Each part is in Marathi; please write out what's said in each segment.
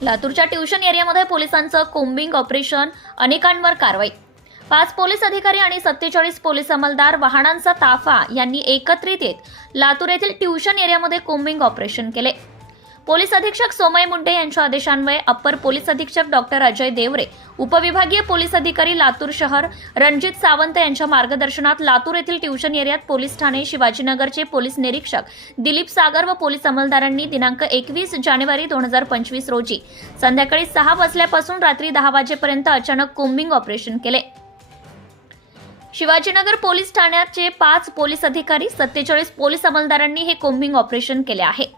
लातूरच्या ट्युशन एरियामध्ये पोलिसांचं कोम्बिंग ऑपरेशन अनेकांवर कारवाई. पाच पोलीस अधिकारी आणि सत्तेचाळीस पोलीस अंमलदार वाहनांचा ताफा यांनी एकत्रित येत लातूर येथील ट्युशन एरियामध्ये कोम्बिंग ऑपरेशन केले. पोलीस अधीक्षक सोमय मुंडे यांच्या आदेशान्वये अप्पर पोलीस अधीक्षक डॉक्टर अजय देवरे उपविभागीय पोलीस अधिकारी लातूर शहर रणजित सावंत यांच्या मार्गदर्शनात लातूर येथील ट्युशन एरियात पोलीस ठाणे शिवाजीनगरचे पोलीस निरीक्षक दिलीप सागर व पोलीस अंमलदारांनी दिनांक एकवीस जानेवारी दोन हजार पंचवीस रोजी संध्याकाळी सहा वाजल्यापासून रात्री दहा वाजेपर्यंत अचानक कोम्बिंग ऑपरेशन केले. शिवाजीनगर पोलीस ठाण्याचे पाच पोलीस अधिकारी सत्तेचाळीस पोलीस अंमलदारांनी हे कोम्बिंग ऑपरेशन केले आहे.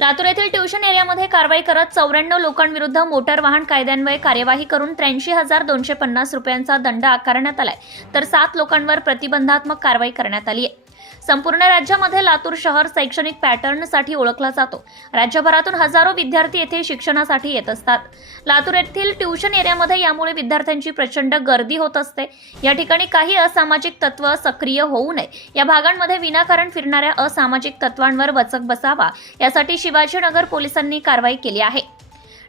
लातूर येथील ट्युशन एरियामध्ये कारवाई करत चौऱ्याण्णव लोकांविरुद्ध मोटार वाहन कायद्यान्वये कार्यवाही करून त्र्याऐंशी हजार दोनशे पन्नास रुपयांचा दंड आकारण्यात आलाय. तर सात लोकांवर प्रतिबंधात्मक कारवाई करण्यात आली आहे संपूर्ण राज्यामध्ये लातूर शहर शैक्षणिक पॅटर्नसाठी ओळखला जातो. राज्यभरातून हजारो विद्यार्थी येथे शिक्षणासाठी येत असतात. लातूर येथील ट्युशन एरियामध्ये यामुळे विद्यार्थ्यांची प्रचंड गर्दी होत असते. या ठिकाणी काही असामाजिक तत्व सक्रिय होऊ नये. या भागांमध्ये विनाकारण फिरणाऱ्या असामाजिक तत्वांवर वचक बसावा. यासाठी शिवाजीनगर पोलिसांनी कारवाई केली आहे.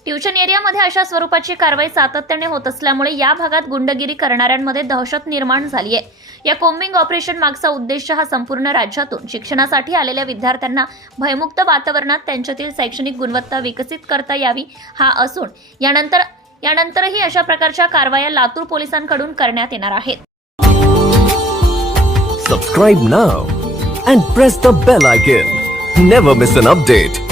ट्युशन एरियामध्ये अशा स्वरूपाची कारवाई सातत्याने होत असल्यामुळे या भागात गुंडगिरी करणाऱ्यांमध्ये दहशत निर्माण झाली आहे या कोम्बिंग ऑपरेशन मागचा उद्देश हा संपूर्ण राज्यातून शिक्षणासाठी आलेल्या विद्यार्थ्यांना भयमुक्त वातावरणात त्यांच्यातील शैक्षणिक गुणवत्ता विकसित करता यावी हा असून यानंतर यानंतरही अशा प्रकारच्या कारवाया लातूर पोलिसांकडून करण्यात येणार आहेत. Subscribe now and press the bell icon never miss an update